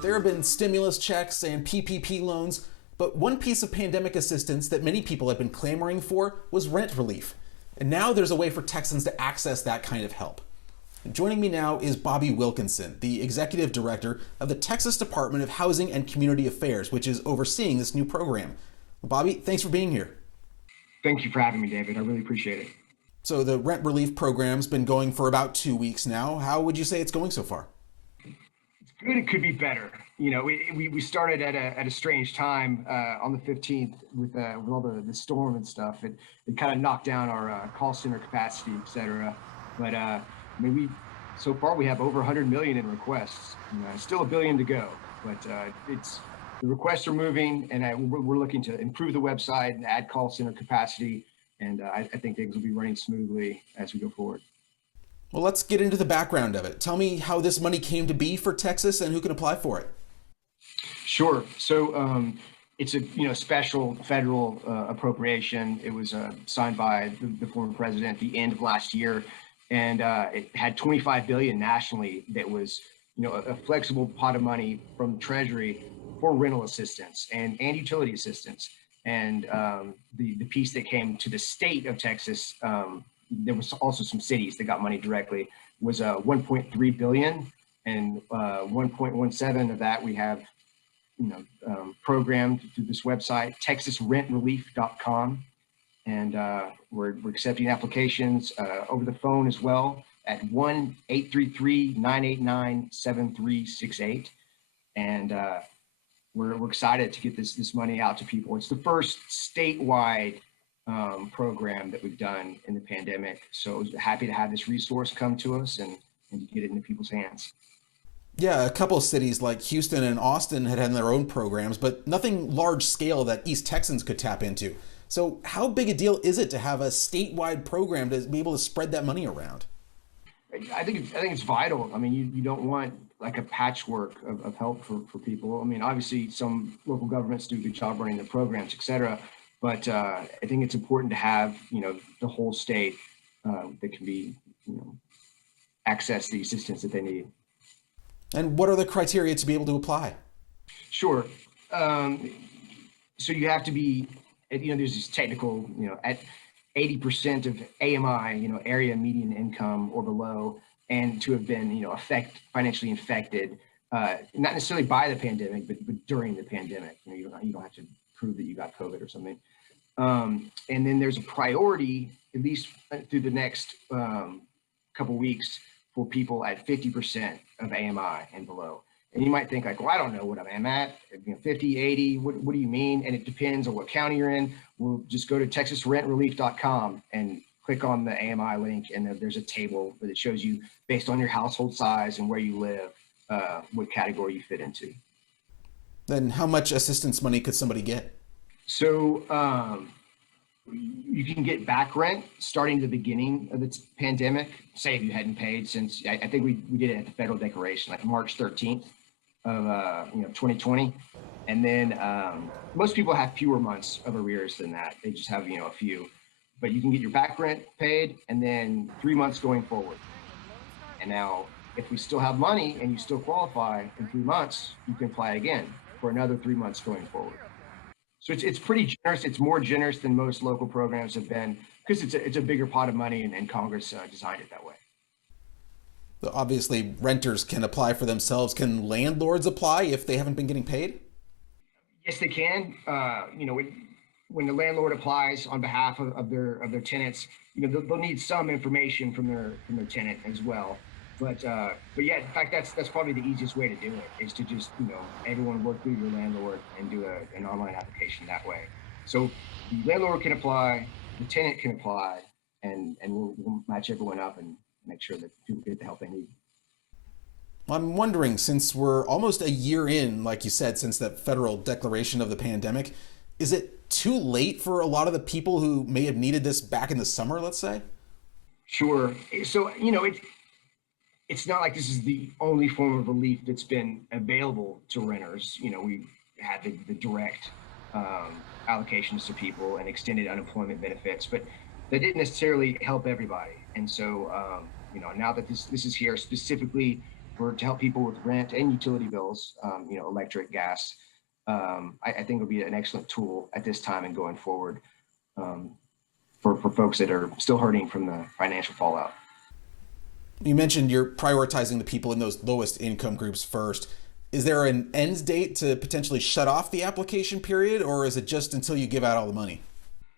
There have been stimulus checks and PPP loans, but one piece of pandemic assistance that many people have been clamoring for was rent relief. And now there's a way for Texans to access that kind of help. And joining me now is Bobby Wilkinson, the Executive Director of the Texas Department of Housing and Community Affairs, which is overseeing this new program. Well, Bobby, thanks for being here. Thank you for having me, David. I really appreciate it. So the rent relief program's been going for about 2 weeks now. How would you say it's going so far? It's good. It could be better. You know, we started at a strange time on the 15th with all the storm and stuff. It kind of knocked down our call center capacity, et cetera. But so far we have over 100 million in requests. Still $1 billion to go, but the requests are moving, and we're looking to improve the website and add call center capacity. And I think things will be running smoothly as we go forward. Well, let's get into the background of it. Tell me how this money came to be for Texas and who can apply for it. Sure. So it's a special federal appropriation. It was signed by the former president at the end of last year, and it had $25 billion nationally. That was a flexible pot of money from Treasury for rental assistance and utility assistance. And the piece that came to the state of Texas, there was also some cities that got money directly, was 1.3 billion, and 1.17 of that we have programmed through this website, texasrentrelief.com. And we're accepting applications over the phone as well at 1-833-989-7368. And we're excited to get this money out to people. It's the first statewide program that we've done in the pandemic. So happy to have this resource come to us and get it into people's hands. Yeah, a couple of cities like Houston and Austin had their own programs, but nothing large scale that East Texans could tap into. So how big a deal is it to have a statewide program to be able to spread that money around? I think it's vital. I mean, you don't want like a patchwork of help for people. I mean, obviously some local governments do a good job running their programs, et cetera. But I think it's important to have, the whole state that can be, access the assistance that they need. And what are the criteria to be able to apply? Sure. So you have to be, there's this technical, at 80% of AMI, area median income or below, and to have been, financially infected, not necessarily by the pandemic, but during the pandemic. You don't have to prove that you got COVID or something. And then there's a priority, at least through the next couple weeks, for people at 50% of AMI and below. And you might think like, well, I don't know what I'm at, 50, 80, what do you mean? And it depends on what county you're in. We'll just go to texasrentrelief.com and click on the AMI link, and there's a table that shows you based on your household size and where you live, what category you fit into. Then how much assistance money could somebody get? So you can get back rent starting at the beginning of the pandemic. Say if you hadn't paid since, I think we did it at the federal declaration, like March 13th of 2020. And then most people have fewer months of arrears than that. They just have a few. But you can get your back rent paid and then 3 months going forward. And now if we still have money and you still qualify in 3 months, you can apply again for another 3 months going forward. So it's pretty generous. It's more generous than most local programs have been because it's a bigger pot of money, and Congress designed it that way. Obviously, renters can apply for themselves. Can landlords apply if they haven't been getting paid? Yes, they can. When the landlord applies on behalf of their tenants, they'll need some information from their tenant as well. But yeah, in fact, that's probably the easiest way to do it is to just, everyone work through your landlord and do an online application that way. So the landlord can apply, the tenant can apply, and we'll match everyone up and make sure that people get the help they need. I'm wondering, since we're almost a year in, like you said, since that federal declaration of the pandemic, is it too late for a lot of the people who may have needed this back in the summer, let's say? Sure. So, it's not like this is the only form of relief that's been available to renters. We had the direct allocations to people and extended unemployment benefits, but that didn't necessarily help everybody. And so, now that this is here specifically to help people with rent and utility bills, electric, gas. I think will be an excellent tool at this time and going forward for folks that are still hurting from the financial fallout. You mentioned you're prioritizing the people in those lowest income groups first. Is there an end date to potentially shut off the application period, or is it just until you give out all the money?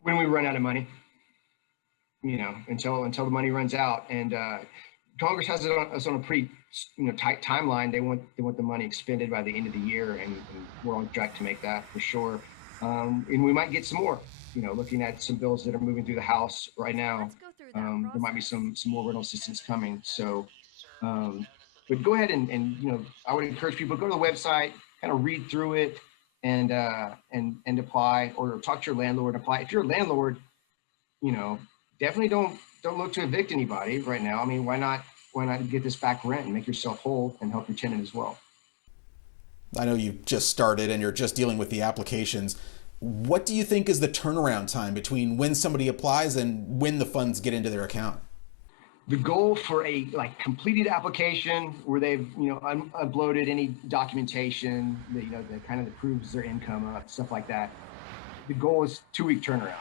When we run out of money, until the money runs out, and Congress has us on a pretty tight timeline. They want the money expended by the end of the year, and we're on track to make that for sure. And we might get some more. Looking at some bills that are moving through the House right now, there might be some more rental assistance coming. So, but go ahead and I would encourage people to go to the website, kind of read through it, and apply, or talk to your landlord. Apply. If you're a landlord, definitely don't look to evict anybody right now. I mean, why not get this back rent and make yourself whole and help your tenant as well? I know you've just started and you're just dealing with the applications. What do you think is the turnaround time between when somebody applies and when the funds get into their account? The goal for a completed application where they've uploaded any documentation that kind of proves their income, stuff like that. The goal is 2-week turnaround.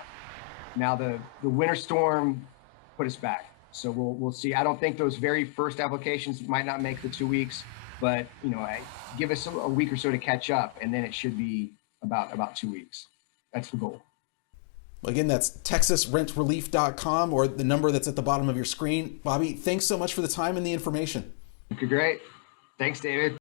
Now the winter storm put us back, so we'll see. I don't think those very first applications might not make the 2 weeks, but give us a week or so to catch up, and then it should be about 2 weeks. That's the goal. Again, that's TexasRentRelief.com, or the number that's at the bottom of your screen. Bobby, thanks so much for the time and the information. Okay, great. Thanks, David.